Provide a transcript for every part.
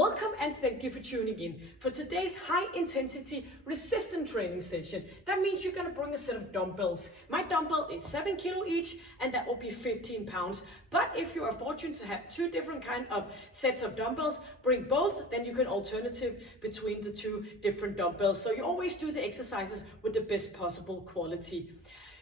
Welcome and thank you for tuning in for today's high intensity resistant training session. That means you're gonna bring a set of dumbbells. My dumbbell is 7 kilo each and that will be 15 pounds. But if you are fortunate to have two different kind of sets of dumbbells, bring both, then you can alternative between the two different dumbbells. So you always do the exercises with the best possible quality.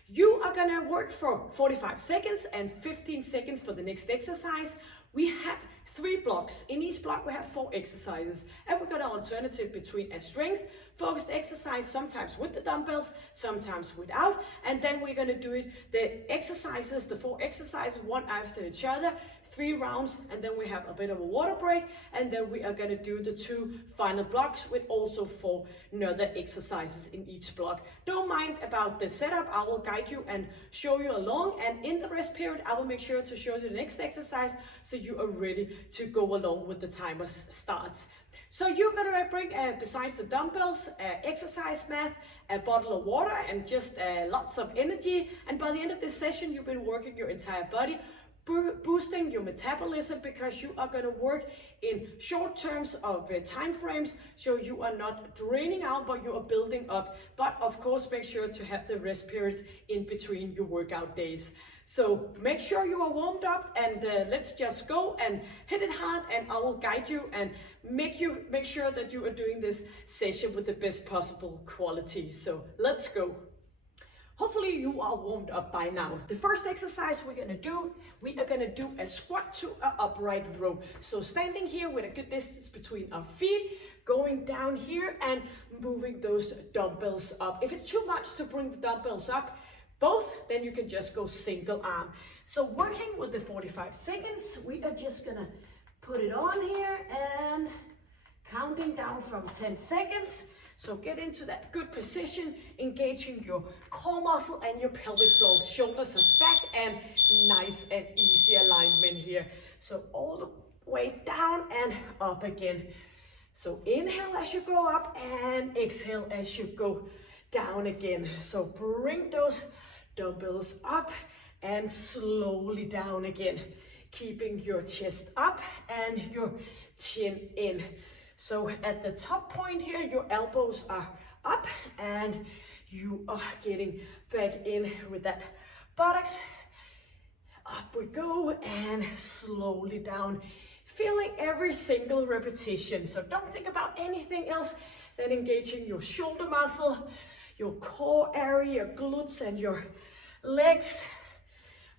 You are gonna work for 45 seconds and 15 seconds for the next exercise. We have 3 blocks. In each block we have 4 exercises, and we've got an alternative between a strength focused exercise, sometimes with the dumbbells, sometimes without, and then we're going to do the exercises, the 4 exercises, one after each other, 3 rounds, and then we have a bit of a water break, and then we are going to do the 2 final blocks with also 4 other exercises in each block. Don't mind about the setup. I will guide you and show you along, and in the rest period I will make sure to show you the next exercise so you are ready to go along with the timer starts. So you're gonna bring, besides the dumbbells, exercise mat, a bottle of water, and just lots of energy. And by the end of this session, you've been working your entire body, boosting your metabolism, because you are going to work in short terms of time frames, so you are not draining out, but you are building up. But of course, make sure to have the rest periods in between your workout days. So make sure you are warmed up, and let's just go and hit it hard, and I will guide you and make sure that you are doing this session with the best possible quality. So let's go. Hopefully you are warmed up by now. The first exercise we are gonna do a squat to an upright row. So standing here with a good distance between our feet, going down here and moving those dumbbells up. If it's too much to bring the dumbbells up, then you can just go single arm. So working with the 45 seconds, we are just gonna put it on here and counting down from 10 seconds. So get into that good position, engaging your core muscle and your pelvic floor, shoulders and back, and nice and easy alignment here. So all the way down and up again. So inhale as you go up and exhale as you go down again. So bring those dumbbells up and slowly down again, keeping your chest up and your chin in. So at the top point here, your elbows are up and you are getting back in with that buttocks. Up we go and slowly down, feeling every single repetition. So don't think about anything else than engaging your shoulder muscle, your core area, your glutes and your legs.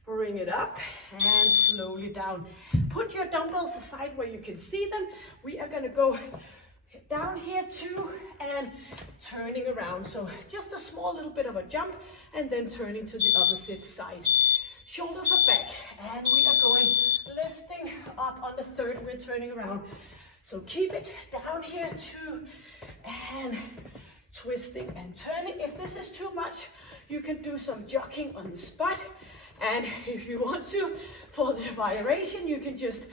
Bring it up and slowly down. Put your dumbbells aside where you can see them. We are gonna go down here too and turning around. So just a small little bit of a jump and then turning to the opposite side. Shoulders are back and we are going lifting up. On the third, we're turning around. So keep it down here too and twisting and turning. If this is too much, you can do some jogging on the spot. And if you want to, for the variation, you can just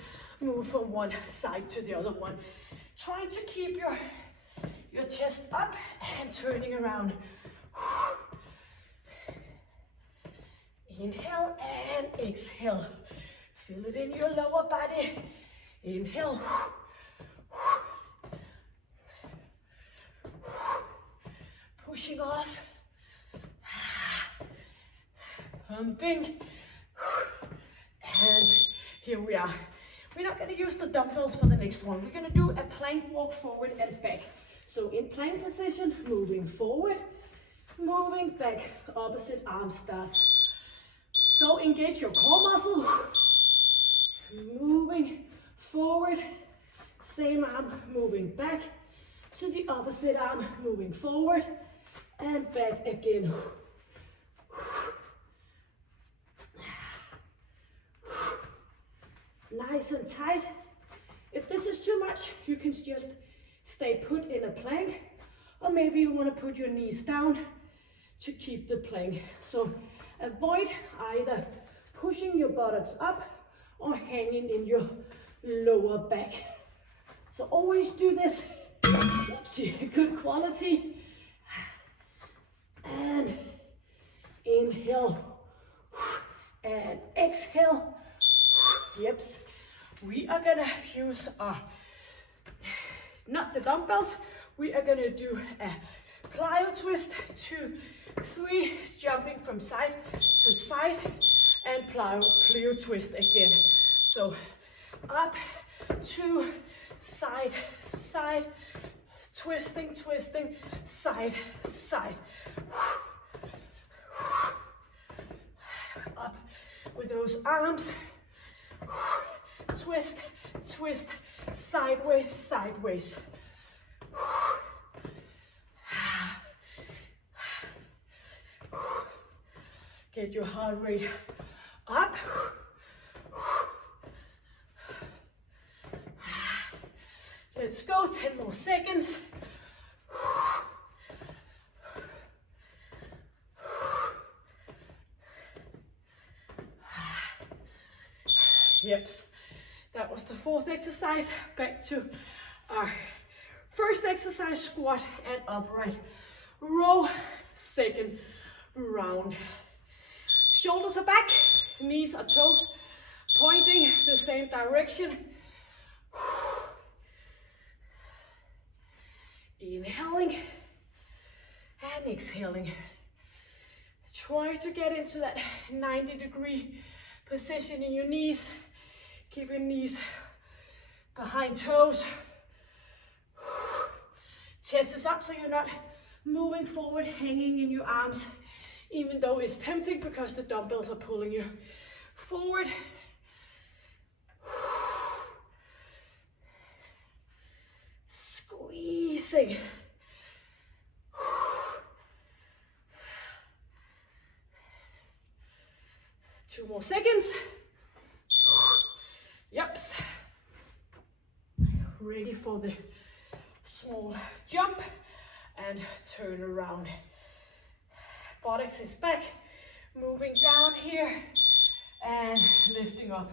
move from one side to the other one. Trying to keep your chest up and turning around. Inhale and exhale. Feel it in your lower body. Inhale. Pushing off. Pumping. And here we are. We're not going to use the dumbbells for the next one. We're going to do a plank walk forward and back. So in plank position, moving forward, moving back, opposite arm starts. So engage your core muscle, moving forward, same arm moving back to the opposite arm, moving forward and back again. Nice and tight. If this is too much, you can just stay put in a plank, or maybe you want to put your knees down to keep the plank. So avoid either pushing your buttocks up or hanging in your lower back. So always do this. Oopsie, good quality. And inhale and exhale. Yep. We are gonna use our not the dumbbells. We are gonna do a plyo twist, 2, 3, jumping from side to side, and plyo twist again. So up, 2, side, side, twisting, twisting, side, side. Up with those arms, twist, twist, sideways, sideways. Get your heart rate up. Let's go, 10 more seconds. Yep, that was the 4th exercise. Back to our first exercise, squat and upright row, 2nd round. Shoulders are back, knees are toes, pointing the same direction. Inhaling and exhaling. Try to get into that 90-degree position in your knees. Keep your knees behind toes. Chest is up so you're not moving forward, hanging in your arms, even though it's tempting because the dumbbells are pulling you forward. Squeezing. 2 more seconds. Yep. Ready for the small jump and turn around. Buttocks is back, moving down here and lifting up.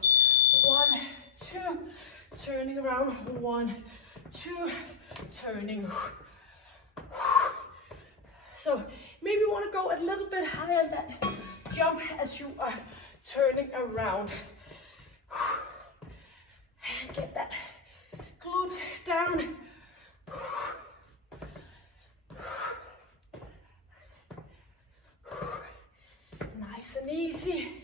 1, 2, turning around. 1, 2, turning. So maybe you want to go a little bit higher that jump as you are turning around. And get that glute down. Nice and easy.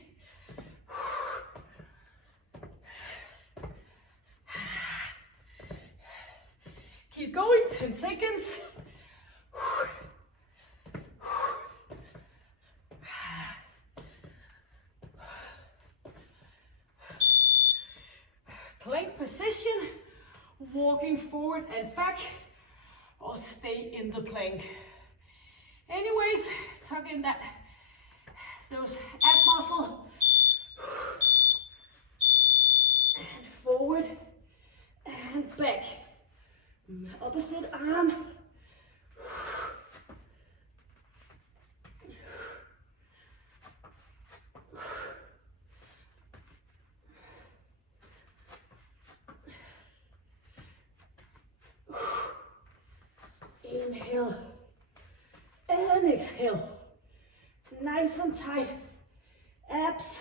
Keep going, 10 seconds. Plank position, walking forward and back, or stay in the plank. Anyways, tuck in those ab muscle, and forward and back. Opposite arm. Inhale and exhale. Nice and tight. Abs.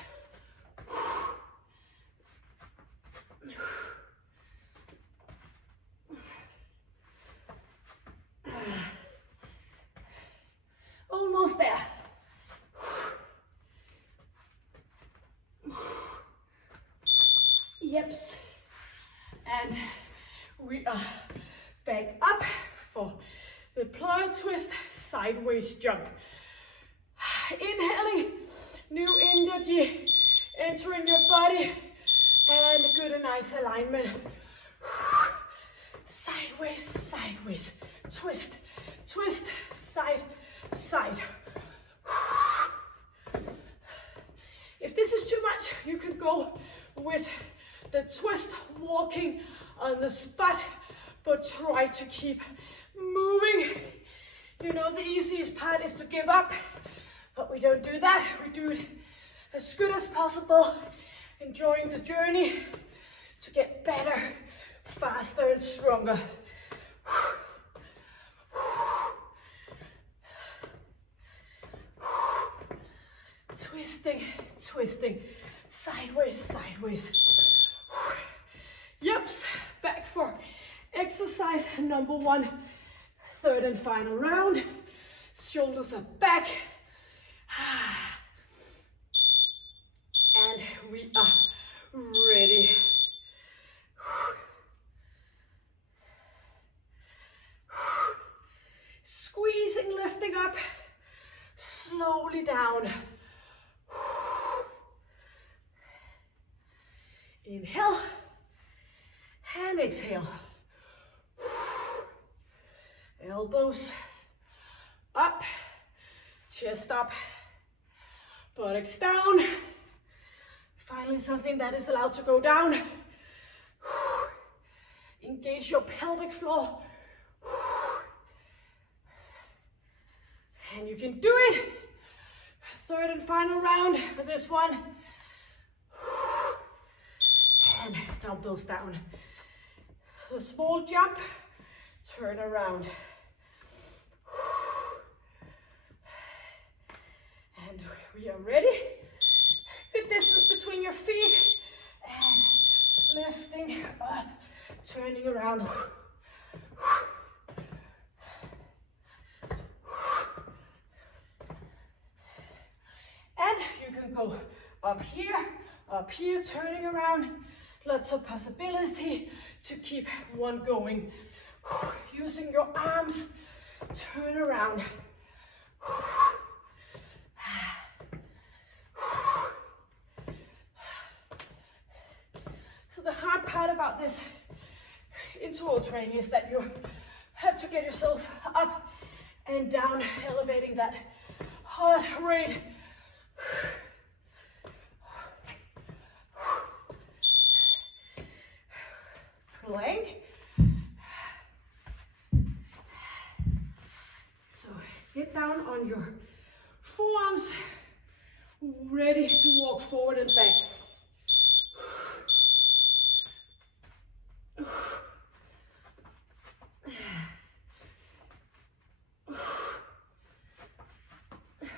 Almost there. Yep. And we are back up for the plyo twist sideways jump. Inhaling, new energy entering your body, and a good and nice alignment. Sideways, sideways, twist, twist, side, side. If this is too much, you can go with the twist, walking on the spot, but try to keep moving. You know, the easiest part is to give up, but we don't do that. We do it as good as possible, enjoying the journey to get better, faster and stronger. Twisting, twisting, sideways, sideways. Yep, back for Exercise number 1, third and final round. Shoulders are back. And we are ready. Squeezing, lifting up, slowly down. Inhale and exhale. Elbows up, chest up, buttocks down. Finally, something that is allowed to go down. Engage your pelvic floor. And you can do it. Third and final round for this one. And dumbbells down. A small jump, turn around. And we are ready. Good distance between your feet. And lifting up, turning around. And you can go up here, turning around. Lots of possibility to keep one going. Using your arms, turn around. So the hard part about this interval training is that you have to get yourself up and down, elevating that heart rate. Plank. So get down on your forearms, ready to walk forward and back.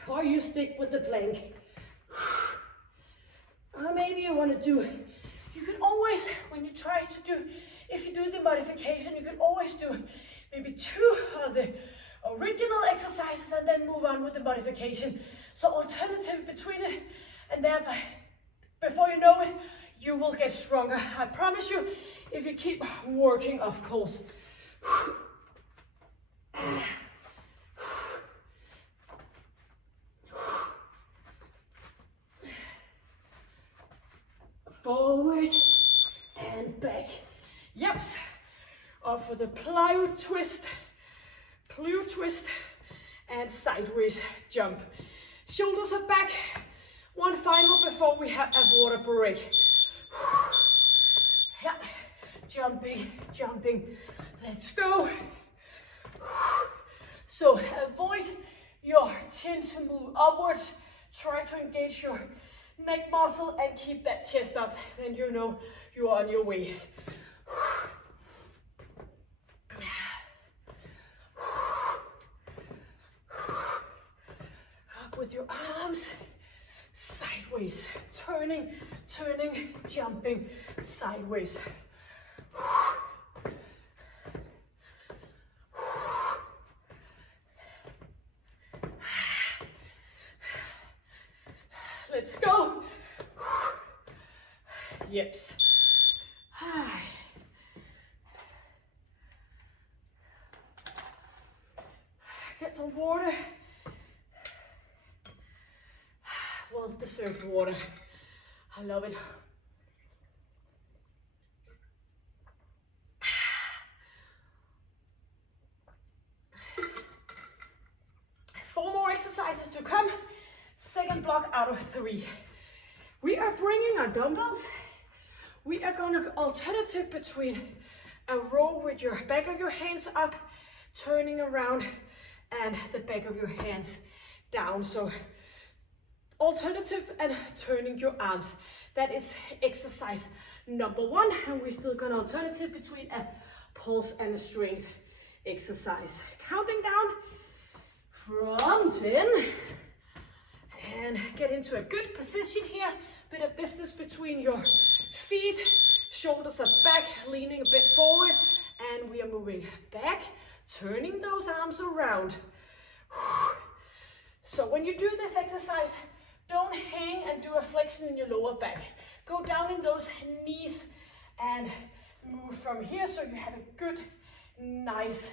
Or you stick with the plank. Or maybe you want to do, you can always, when you try to do, if you do the modification, you can always do maybe 2 of the original exercises and then move on with the modification. So alternative between it, and thereby, before you know it, you will get stronger. I promise you, if you keep working, of course. Forward and back. Yep. Up for the plyo twist, and sideways jump. Shoulders are back. One final before we have a water break. Yeah. Jumping. Let's go. So avoid your chin to move upwards. Try to engage your neck muscle and keep that chest up, then you know you're on your way. Up with your arms, sideways, turning, jumping, sideways. Let's go. Yips. Hi. Get some water. Well deserved water. I love it. Four more exercises to come. Second block out of 3. We are bringing our dumbbells. We are going to alternative between a row with your back of your hands up, turning around, and the back of your hands down. So alternative and turning your arms. That is exercise number 1. And we're still going to alternative between a pulse and a strength exercise. Counting down from 10. And get into a good position here. Bit of distance between your feet. Shoulders are back, leaning a bit forward. And we moving back, turning those arms around. So when you do this exercise, don't hang and do a flexion in your lower back. Go down in those knees and move from here so you have a good, nice,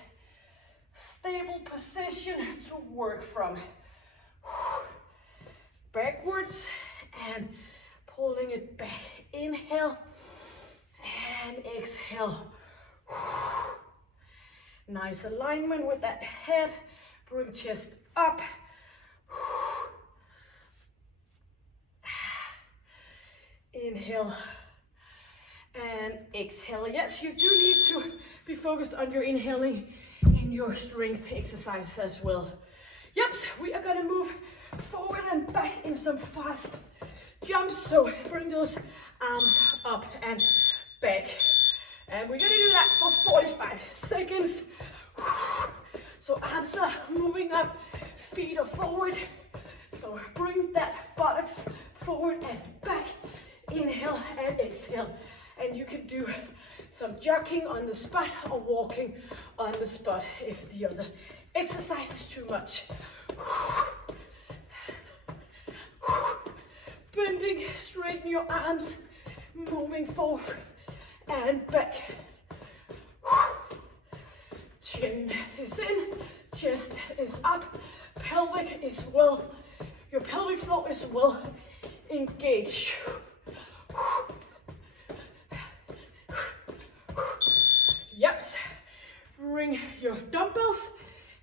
stable position to work from. Backwards and pulling it back. Inhale and exhale. Nice alignment with that head. Bring chest up. Inhale and exhale. Yes, you do need to be focused on your inhaling in your strength exercises as well. Yep, we are gonna move forward and back in some fast jumps. So bring those arms up and back. And we're gonna do that for 45 seconds. So arms are moving up, feet are forward. So bring that buttocks forward and back. Inhale and exhale. And you can do some jogging on the spot or walking on the spot if the other exercise is too much. Bending, straighten your arms, moving forward and back. Chin is in, chest is up, pelvic is well, your pelvic floor is well engaged. Yep, bring your dumbbells.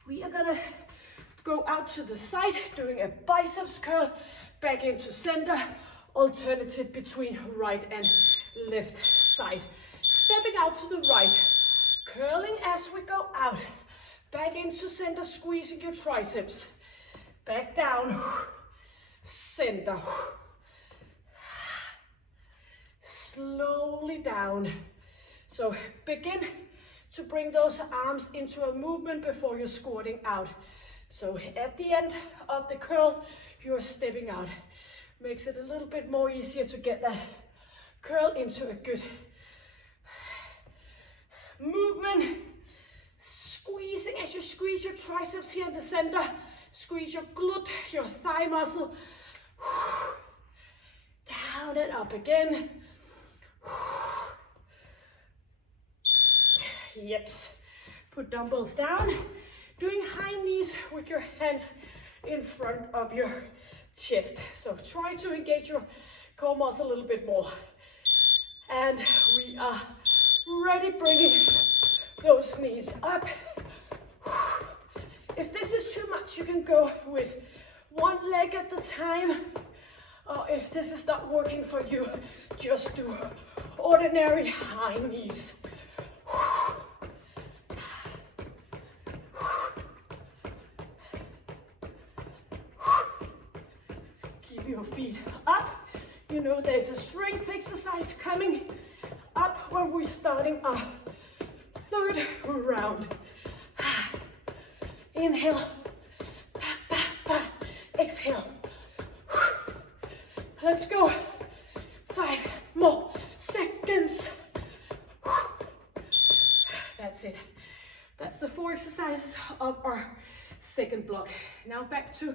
We are gonna go out to the side, doing a biceps curl, back into center, alternative between right and left side. Stepping out to the right, curling as we go out, back into center, squeezing your triceps, back down, center, slowly down. So begin to bring those arms into a movement before you're squatting out. So at the end of the curl, you're stepping out. Makes it a little bit more easier to get that curl into a good movement. Squeezing as you squeeze your triceps here in the center. Squeeze your glute, your thigh muscle. Down and up again. Yep. Put dumbbells down. Doing high knees with your hands in front of your chest. So try to engage your core muscle a little bit more. And we are ready, bringing those knees up. If this is too much, you can go with one leg at the time. Or if this is not working for you, just do ordinary high knees. Keep your feet up. You know there's a strength exercise coming up when we're starting our third round. Inhale, exhale. Let's go. 5 more seconds. That's it. That's the 4 exercises of our second block. Now back to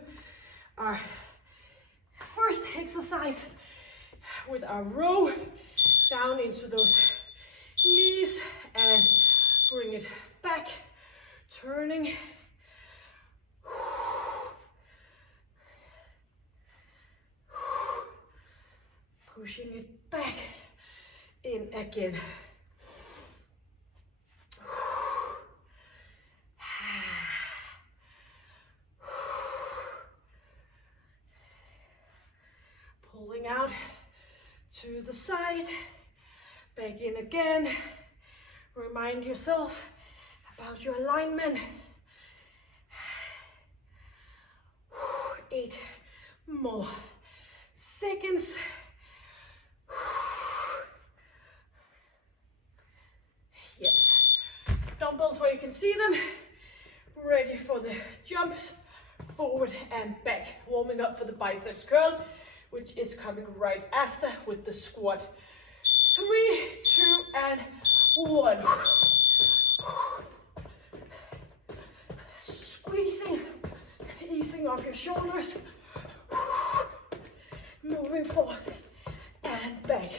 our first exercise with our row down into those knees and bring it back, turning. Pushing it back in again. Pulling out to the side, back in again. Remind yourself about your alignment. 8 more seconds. Yes. Dumbbells where you can see them. Ready for the jumps. Forward and back. Warming up for the biceps curl, which is coming right after with the squat. 3, 2, and 1. squeezing, easing off your shoulders, moving forth and back.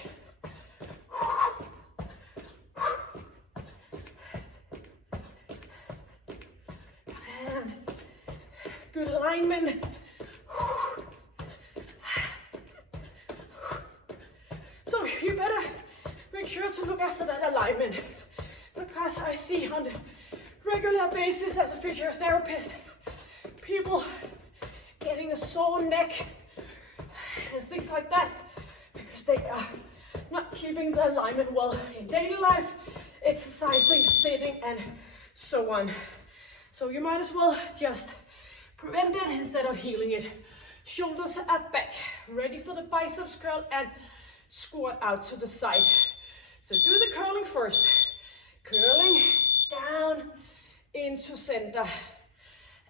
And good alignment. So you better make sure to look after that alignment, because I see on a regular basis as a physiotherapist, people getting a sore neck and things like that because they are not keeping the alignment well in daily life, exercising, sitting, and so on. So you might as well just prevent it instead of healing it. Shoulders at back, ready for the biceps curl and squat out to the side. So do the curling first. Curling down into center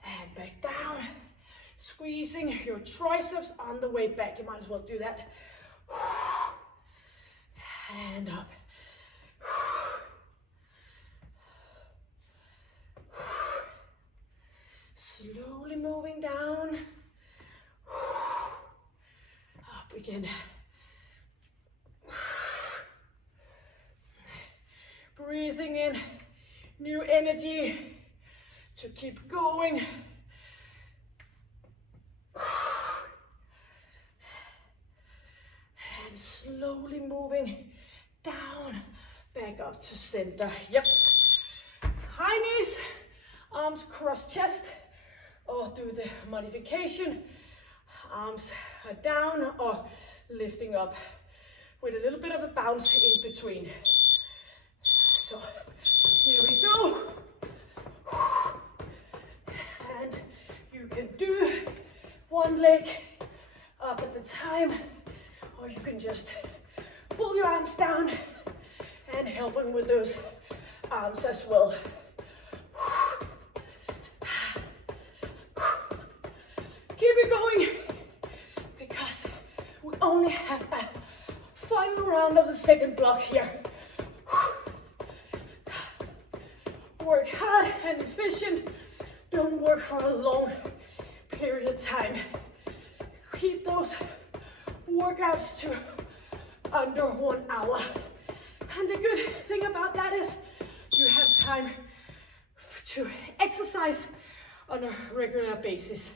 and back down. Squeezing your triceps on the way back. You might as well do that. And up. Slowly moving down. Up again. Breathing in new energy to keep going. And slowly moving down, back up to center. Yep. High knees, arms cross chest, or do the modification. Arms are down or lifting up with a little bit of a bounce in between. So here we go. And you can do one leg up at the time, or you can just pull your arms down and helping with those arms as well. Keep it going, because we only have a final round of the second block here. Work hard and efficient. Don't work for a long period of time. Keep those workouts to under 1 hour. And the good thing about that is you have time to exercise on a regular basis.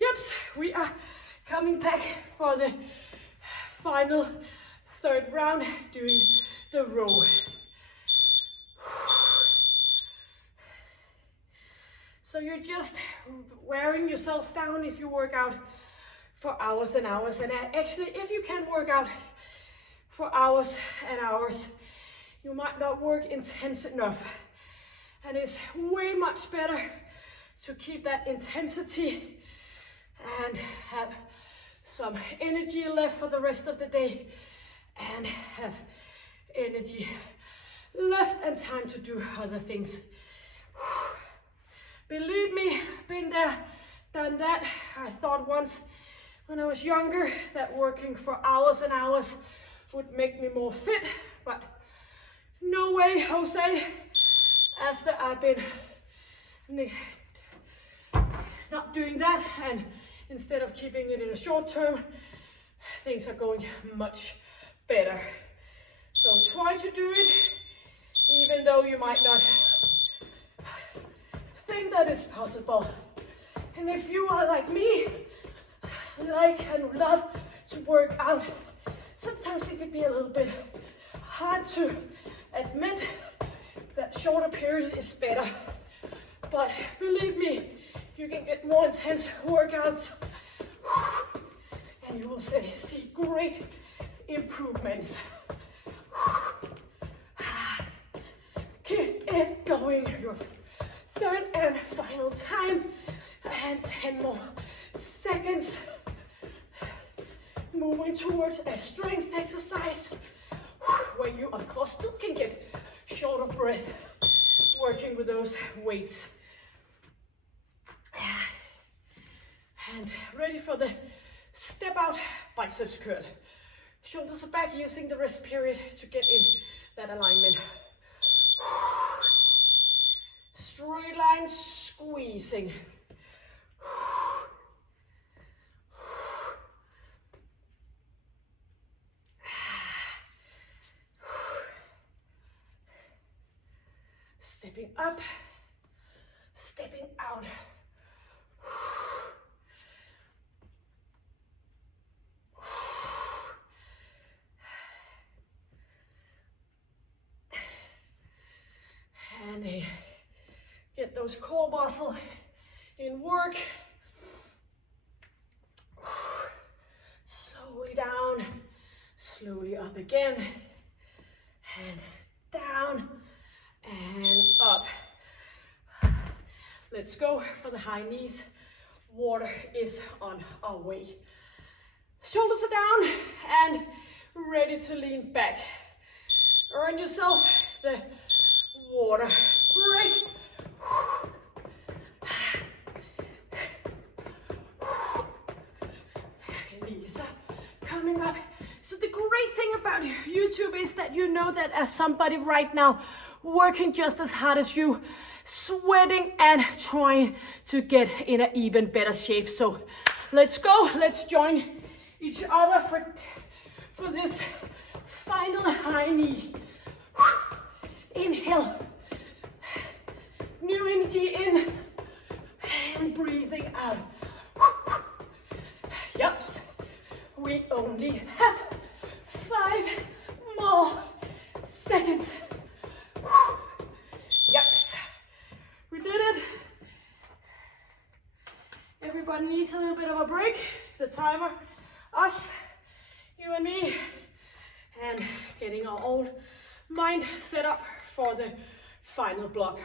Yep, we are coming back for the final third round, doing the row. So you're just wearing yourself down if you work out for hours and hours. And actually, if you can work out for hours and hours, you might not work intense enough. And it's way much better to keep that intensity and have some energy left for the rest of the day and have energy left and time to do other things. Believe me, been there, done that. I thought once when I was younger that working for hours and hours would make me more fit, but no way, Jose. After I've been not doing that, and instead of keeping it in a short term, things are going much better. So try to do it, even though you might not think that is possible. And if you are like me, like and love to work out, sometimes it can be a little bit hard to admit that shorter period is better. But believe me, you can get more intense workouts and you will see great improvements. Keep it going. Your third and final time, and 10 more seconds. Moving towards a strength exercise where you of course still can get short of breath working with those weights. And ready for the step out biceps curl. Shoulders are back, using the rest period to get in that alignment. Straight line squeezing. Stepping up, stepping out. And get those core muscles in work. Slowly down, slowly up again, and down, and up. Let's go for the high knees. Water is on our way. Shoulders are down and ready to lean back. Earn yourself the water break. Knees are coming up. So the great thing about YouTube is that you know that as somebody right now working just as hard as you, sweating and trying to get in an even better shape. So let's go, let's join each other for this final high knee. Inhale, new energy in, and breathing out. Yups, we only have 5 more seconds. Yups, we did it. Everybody needs a little bit of a break. The timer, us, you and me, and getting our own mind set up for the final block.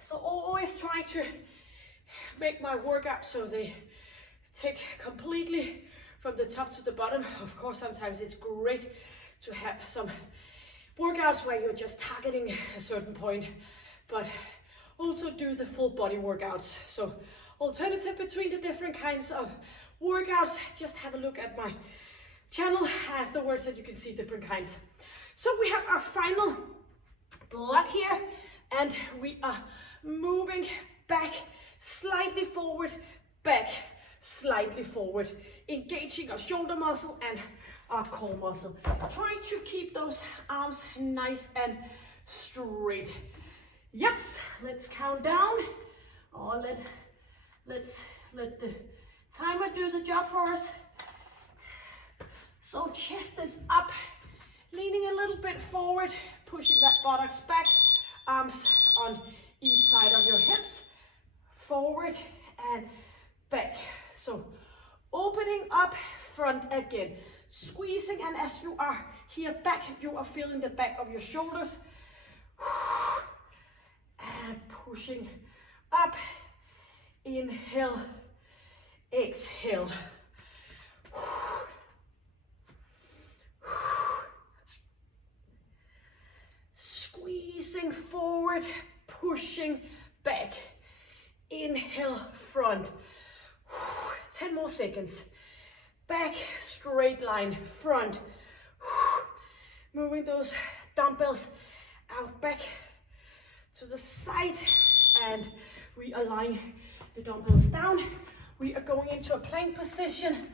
So always trying to make my workout so they take completely from the top to the bottom. Of course, sometimes it's great to have some workouts where you're just targeting a certain point, but also do the full body workouts. So alternative between the different kinds of workouts, just have a look at my channel afterwards and you can see different kinds. So we have our final block here and we are moving back, slightly forward, back, slightly forward, engaging our shoulder muscle and our core muscle. Trying to keep those arms nice and straight. Yups, let's count down, or let's let the timer do the job for us. So chest is up, leaning a little bit forward, pushing that buttocks back, arms on each side of your hips, forward and back. So opening up, front again, squeezing, and as you are here back, you are feeling the back of your shoulders. And pushing up, inhale, exhale. Squeezing forward, pushing back. Inhale, front. 10 more seconds. Back, straight line, front. Moving those dumbbells out back to the side and realign the dumbbells down. We are going into a plank position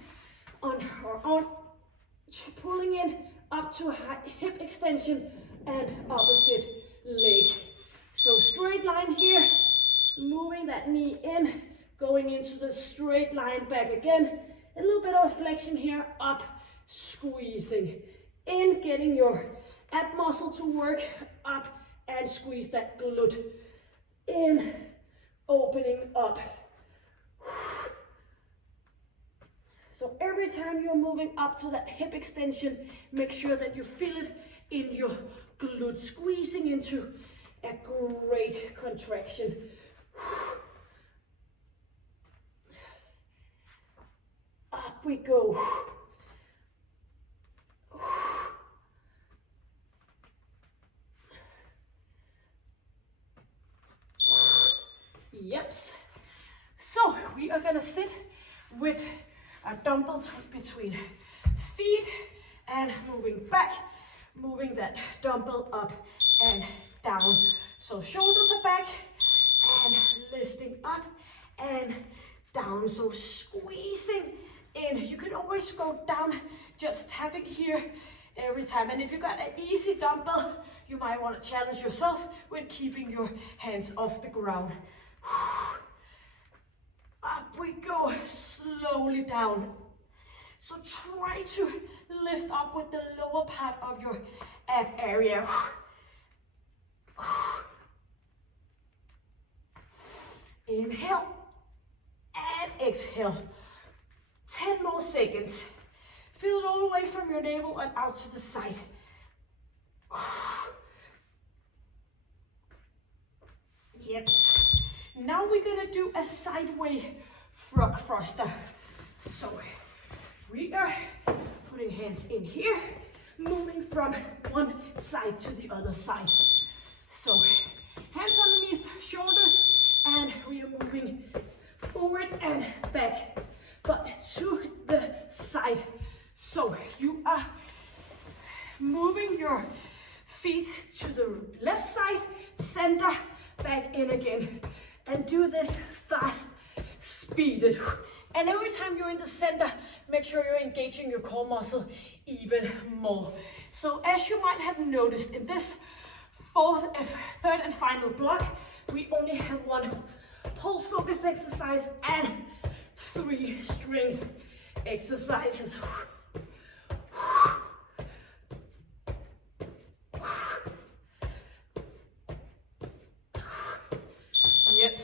on our own, pulling in up to a high hip extension and opposite leg. So straight line here, moving that knee in, going into the straight line back again. A little bit of a flexion here, up, squeezing in, getting your ab muscle to work, up, and squeeze that glute in, opening up. So every time you're moving up to that hip extension, make sure that you feel it in your glute, squeezing into a great contraction. Up we go. Yeps. So we are gonna sit with a dumbbell between feet and moving back, moving that dumbbell up and down. So shoulders are back and lifting up and down. So squeezing in. You can always go down, just tapping here every time. And if you got an easy dumbbell, you might want to challenge yourself with keeping your hands off the ground. Up we go, slowly down. So try to lift up with the lower part of your ab area. Inhale and exhale. 10 more seconds. Feel it all the way from your navel and out to the side. Yep. Now we're gonna do a sideways Frogthruster. So we are putting hands in here, moving from one side to the other side. So hands underneath shoulders, and we are moving forward and back, but to the side. So you are moving your feet to the left side, center, back in again. And do this fast, speeded. And every time you're in the center, make sure you're engaging your core muscle even more. So as you might have noticed, in this third and final block, we only have one pulse focused exercise and 3 strength exercises. Yep.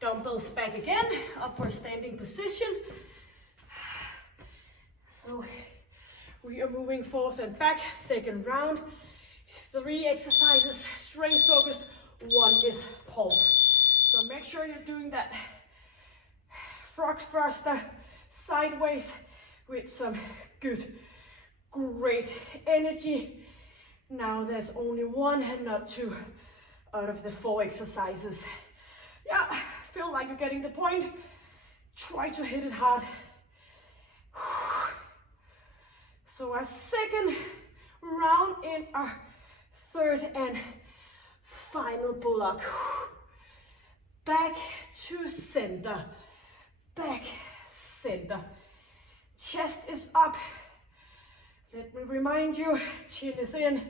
Dumbbells back again, up for a standing position. So we are moving forth and back, second round. 3 exercises, strength focused, 1 is pulse. So make sure you're doing that Frogthruster sideways with some good, great energy. Now there's only 1 and not 2 out of the 4 exercises. Yeah, feel like you're getting the point. Try to hit it hard. So our second round in our third and final block. Back to center, back, center. Chest is up. Let me remind you, chin is in.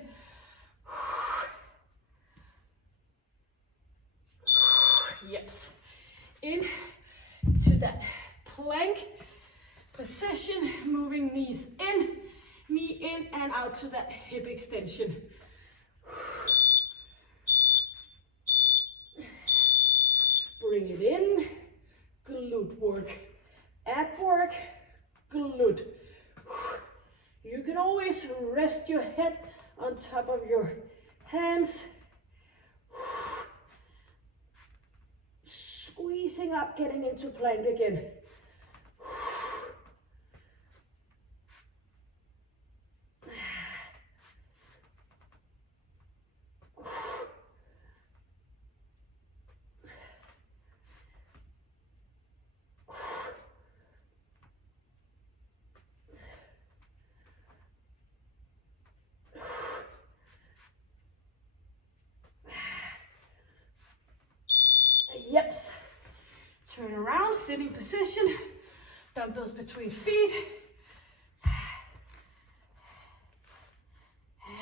Yep. In to that plank position, moving knees in, knee in and out to that hip extension. Bring it in, glute work, ab work, glute. You can always rest your head on top of your hands. Squeezing up, getting into plank again. Yep. Turn around, sitting position, dumbbells between feet,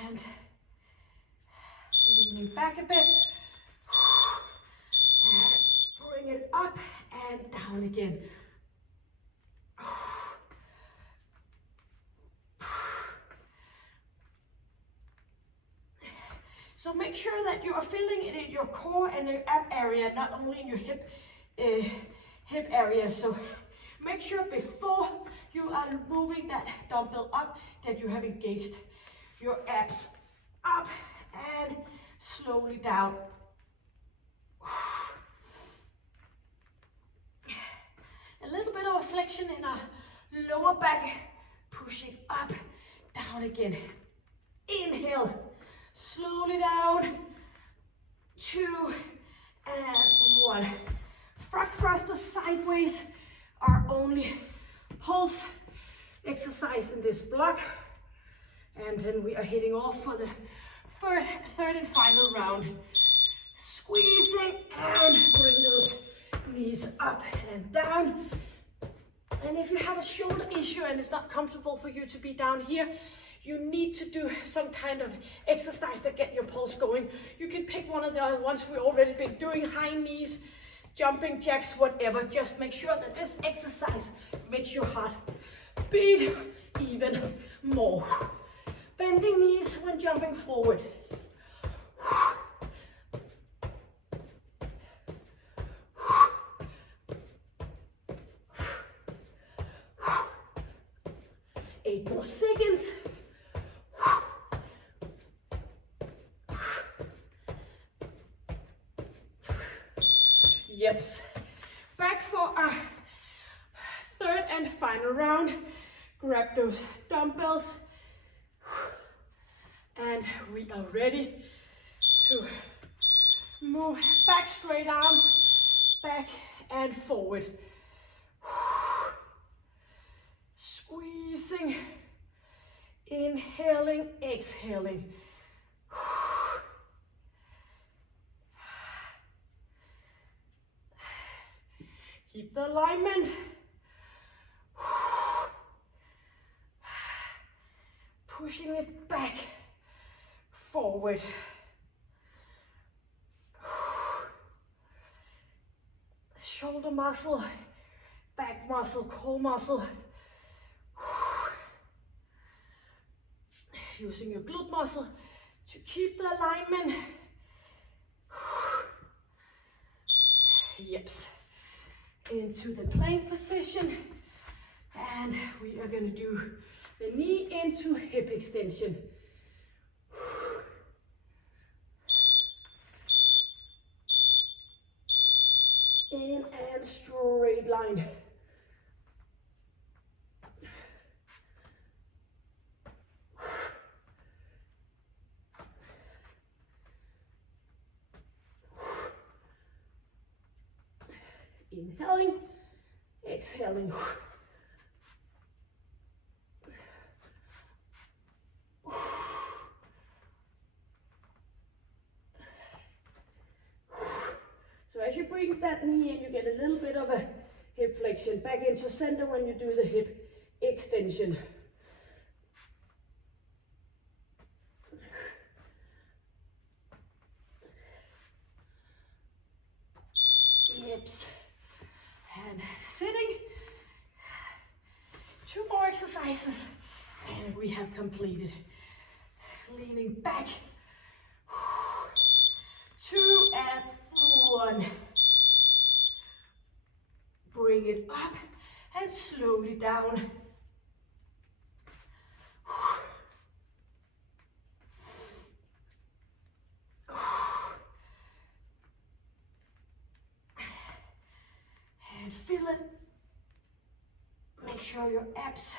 and leaning back a bit, and bring it up and down again. So make sure that you are feeling it in your core and your ab area, not only in your hip area. So make sure before you are moving that dumbbell up that you have engaged your abs up and slowly down. A little bit of a flexion in our lower back, pushing up, down again. Inhale. Slowly down, 2 and 1. Frogthruster sideways, our only pulse exercise in this block. And then we are heading off for the third and final round. Squeezing and bring those Knees up and down. And if you have a shoulder issue and it's not comfortable for you to be down here, you need to do some kind of exercise that get your pulse going. You can pick one of the other ones we've already been doing, high knees, jumping jacks, whatever. Just make sure that this exercise makes your heart beat even more. Bending knees when jumping forward. 8 more seconds. Yeps. Back for our third and final round. Grab those dumbbells. And we are ready to move back, straight arms, back and forward. Squeezing, inhaling, exhaling. Keep the alignment. Pushing it back, forward. Shoulder muscle, back muscle, core muscle. Using your glute muscle to keep the alignment. Yeps. Into the plank position. And we are going to do the knee into hip extension. In and straight line. Inhaling, exhaling. So as you bring that knee in, you get a little bit of a hip flexion back into center when you do the hip extension. Yips. And sitting. 2 more exercises and we have completed. Leaning back. 2 and 1. Bring it up and slowly down. And feel it. Make sure your abs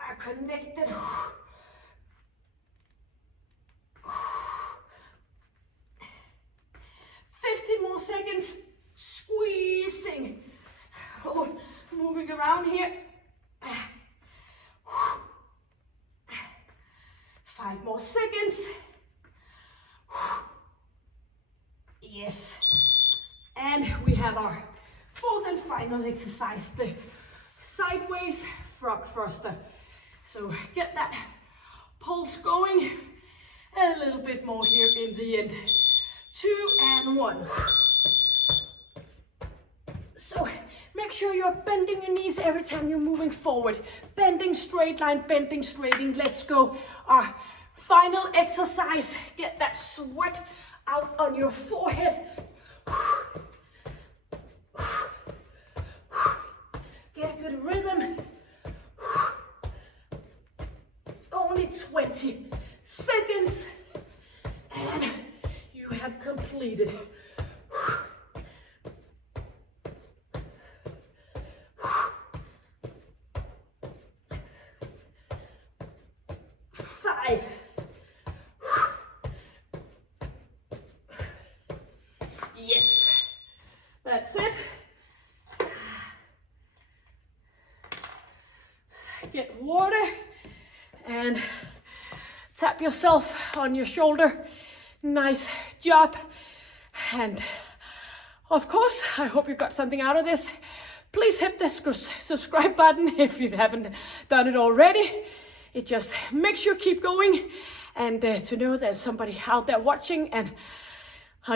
are connected. 50 more seconds. Squeezing. Oh, moving around here. 5 more seconds. Yes. And we have our 4th and final exercise, the sideways Frogthruster. So get that pulse going. A little bit more here in the end. 2 and 1. So make sure you're bending your knees every time you're moving forward. Bending straight line, bending straighting. Let's go. Our final exercise. Get that sweat out on your forehead. Get a good rhythm. Only 20 seconds. And you have completed. Yes, that's it. Get water and tap yourself on your shoulder. Nice job. And Of course, I hope you got something out of this. Please hit the subscribe button if you haven't done it already. It just makes you keep going, and to know there's somebody out there watching and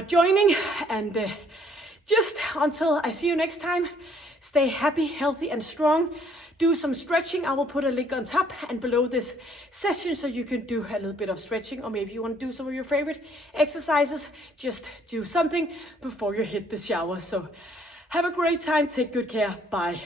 joining. And just until I see you next time, stay happy, healthy, and strong. Do some stretching. I will put a link on top and below this session so you can do a little bit of stretching, or maybe you want to do some of your favorite exercises. Just do something before you hit the shower. So have a great time. Take good care. Bye.